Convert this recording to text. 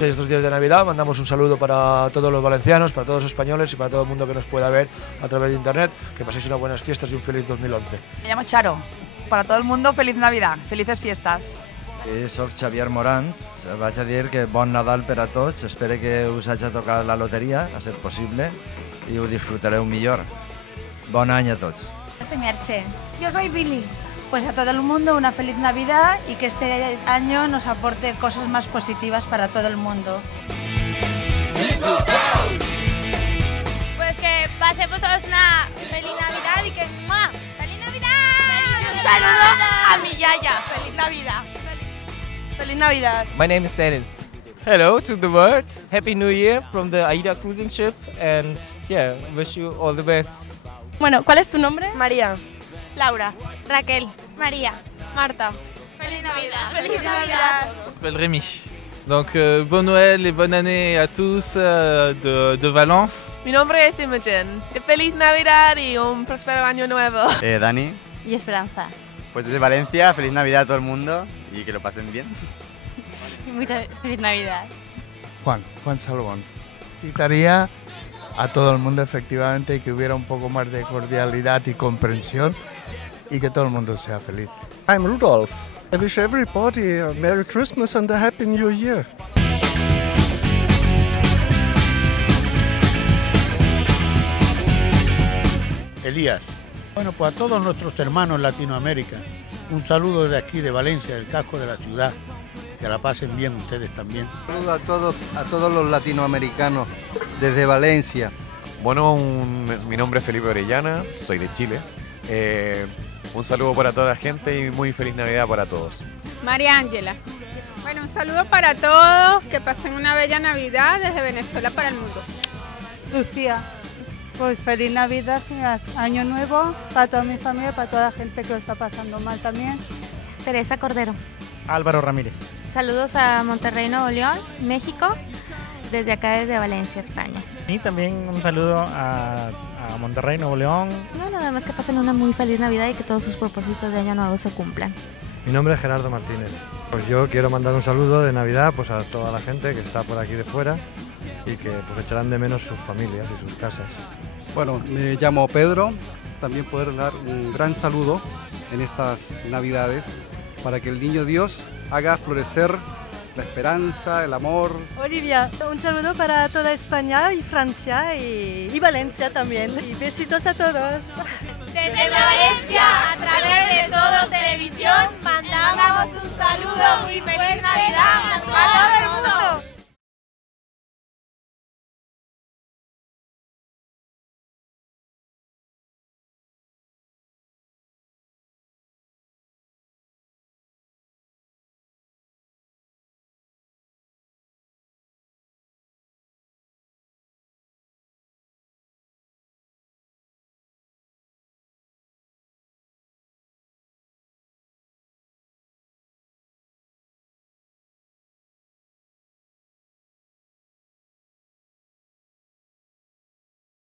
Estos días de Navidad mandamos un saludo para todos los valencianos, para todos los españoles y para todo el mundo que nos pueda ver a través de internet. Que paséis unas buenas fiestas y un feliz 2011. Me llamo Charo. Para todo el mundo, feliz Navidad, felices fiestas. Soc Xavier Morant. Vaig a dir que bon Nadal per a tots. Espero que us hagi tocat la loteria, a ser possible, i ho disfrutareu millor. Bon any a tots. Yo soy Merche. Yo soy Billy. Pues a todo el mundo una feliz Navidad y que este año nos aporte cosas más positivas para todo el mundo. Pues que pasemos todos una feliz Navidad y que ¡mua! ¡Feliz Navidad! Un saludo a mi yaya. Feliz Navidad. ¡Feliz Navidad! My name is Dennis. Hello to the world. Happy New Year from the AIDA cruising ship and yeah, wish you all the best. Bueno, ¿cuál es tu nombre? María. Laura. Raquel. María. Marta. ¡Feliz Navidad! ¡Feliz Navidad! Je m'appelle Rémi. Donc, bon Noël et bonne année à tous de Valence. Mi nombre es Imogen. Feliz Navidad y un próspero año nuevo. Dani. Y Esperanza. Pues desde Valencia, feliz Navidad a todo el mundo y que lo pasen bien. Y mucha feliz Navidad. Juan Salomón. Invitaría a todo el mundo efectivamente y que hubiera un poco más de cordialidad y comprensión y que todo el mundo sea feliz. I'm Rudolf. I wish everybody a Merry Christmas and a Happy New Year. Elías. Bueno, pues a todos nuestros hermanos en Latinoamérica, un saludo desde aquí de Valencia, del casco de la ciudad. Que la pasen bien ustedes también. Un saludo a todos los latinoamericanos desde Valencia. Bueno, mi nombre es Felipe Orellana, soy de Chile. Un saludo para toda la gente y muy feliz Navidad para todos. María Ángela. Bueno, un saludo para todos, que pasen una bella Navidad desde Venezuela para el mundo. Lucía. Pues feliz Navidad, Año Nuevo, para toda mi familia, para toda la gente que lo está pasando mal también. Teresa Cordero. Álvaro Ramírez. Saludos a Monterrey, Nuevo León, México, desde acá, desde Valencia, España. Y también un saludo a Monterrey, Nuevo León. No, nada más que pasen una muy feliz Navidad y que todos sus propósitos de Año Nuevo se cumplan. Mi nombre es Gerardo Martínez. Pues yo quiero mandar un saludo de Navidad pues a toda la gente que está por aquí de fuera y que pues echarán de menos sus familias y sus casas. Bueno, me llamo Pedro, también poder dar un gran saludo en estas Navidades para que el Niño Dios haga florecer la esperanza, el amor. Olivia, un saludo para toda España y Francia y Valencia también. Y besitos a todos. Desde Valencia, a través de Todo Televisión, mandamos un saludo y feliz Navidad a todo el mundo.